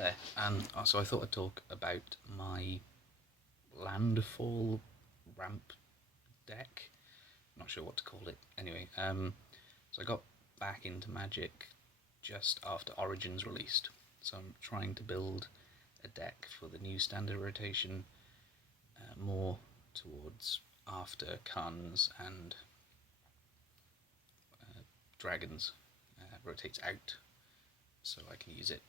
There. So I thought I'd talk about my landfall ramp deck. I'm not sure what to call it. Anyway, so I got back into Magic just after Origins released. So I'm trying to build a deck for the new standard rotation, more towards after Khans and Dragons rotates out, so I can use it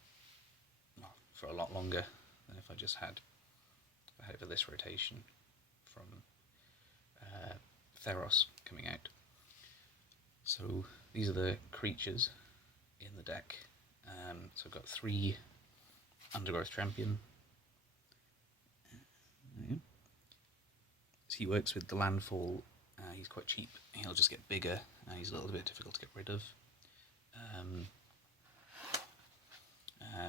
for a lot longer than if I just had over this rotation from Theros coming out. So these are the creatures in the deck. So I've got 3 Undergrowth Champion. So he works with the landfall. He's quite cheap. He'll just get bigger. He's a little bit difficult to get rid of.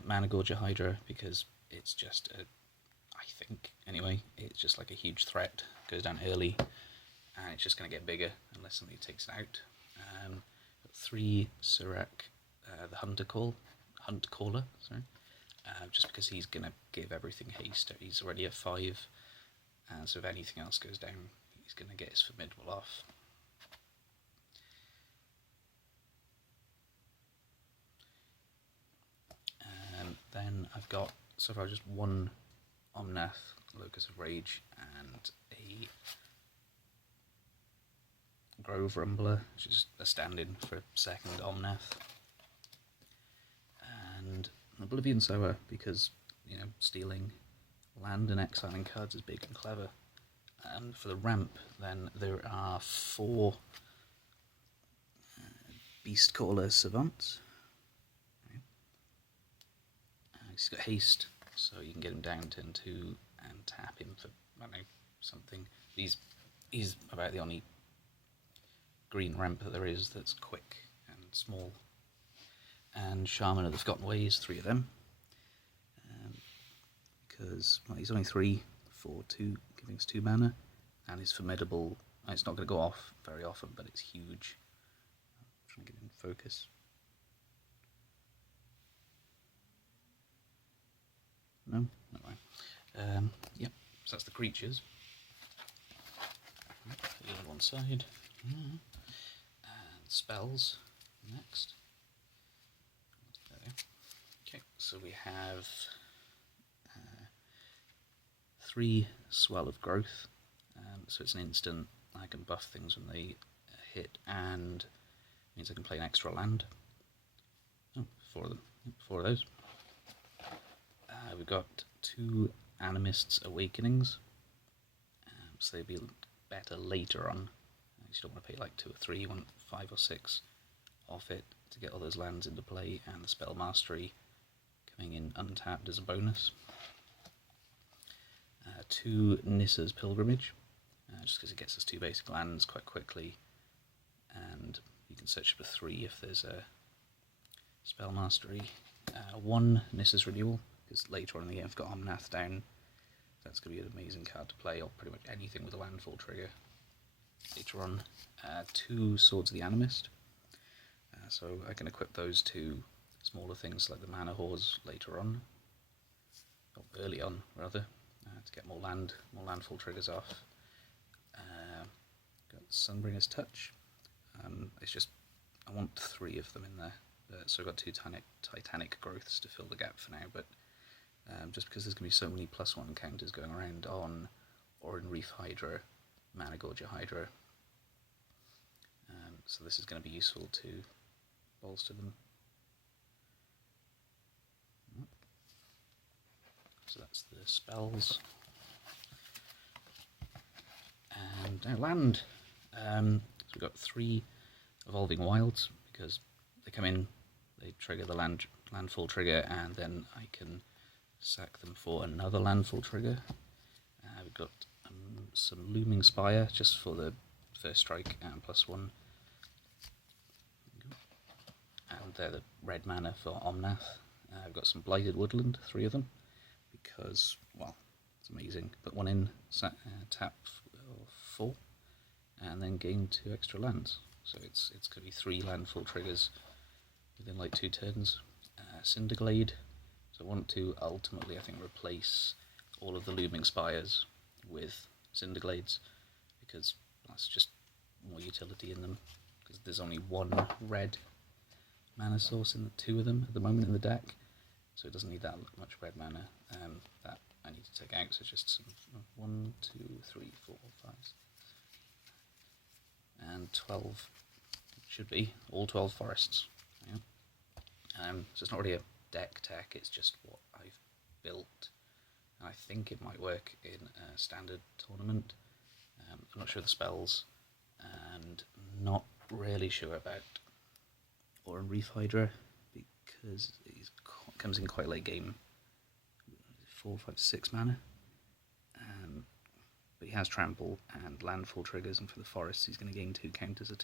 Mana Gorger Hydra, because it's just I think anyway, it's just like a huge threat. Goes down early, and it's just going to get bigger unless somebody takes it out. 3 Surak, the Hunt Caller, sorry. Just because he's going to give everything haste. He's already at 5, and so if anything else goes down, he's going to get his formidable off. Then I've got so far just 1 Omnath, Locus of Rage, and a Grove Rumbler, which is a stand-in for 2nd Omnath, and Oblivion Sower, because stealing land and exiling cards is big and clever. And for the ramp, then there are 4 Beastcaller Savants. He's got haste, so you can get him down turn 2 and tap him for, I don't know, something. He's about the only green ramp that there is that's quick and small. And Shaman of the Forgotten Ways, 3 of them. Because he's only 3 for 2, giving us 2 mana, and he's formidable. It's not going to go off very often, but it's huge. I'm trying to get in focus. No? No way. Yep, so that's the creatures. Put it on one side. And spells next. There we go. Okay, so we have 3 Swell of Growth. So it's an instant. I can buff things when they hit, and means I can play an extra land. Oh, 4 of them. 4 of those. We've got 2 Animist's Awakenings, so they'd be better later on. You don't want to pay like 2 or 3, you want 5 or 6 off it to get all those lands into play, and the Spell Mastery coming in untapped as a bonus. 2 Nissa's Pilgrimage, just because it gets us 2 basic lands quite quickly, and you can search for 3 if there's a Spell Mastery. 1 Nissa's Renewal, because later on in the game I've got Omnath down. That's going to be an amazing card to play, or pretty much anything with a landfall trigger later on. 2 Swords of the Animist, so I can equip those to smaller things like the Mana Whores later on, or early on rather, to get more landfall triggers off. Got Sunbringer's Touch. It's just I want 3 of them in there. So I've got 2 Titanic Growths to fill the gap for now, but just because there's going to be so many +1 counters going around on Orin Reef Hydra, Mana Gorger Hydra, so this is going to be useful to bolster them. So that's the spells. And now land. So we've got 3 Evolving Wilds, because they come in, they trigger the landfall trigger, and then I can sack them for another landfall trigger. We've got some Looming Spire, just for the first strike and +1. And they're the red mana for Omnath. I've got some Blighted Woodland, 3 of them, because, well, it's amazing. Put 1 in, tap 4, and then gain 2 extra lands. So it's going to be 3 landfall triggers within like 2 turns. Cinderglade, so So I want to ultimately, I think, replace all of the looming spires with Cinderglades, because that's just more utility in them, because there's only one red mana source in the two of them at the moment in the deck, so it doesn't need that much red mana. That I need to take out, so just some 1, 2, 3, 4, 5, and 12 should be all 12 forests. Yeah. So it's not really a deck tech, it's just what I've built. And I think it might work in a standard tournament. I'm not sure of the spells, and not really sure about Auron Reef Hydra, because he comes in quite late game, 4, 5, 6 mana. But he has trample and landfall triggers, and for the forests he's going to gain 2 counters a turn.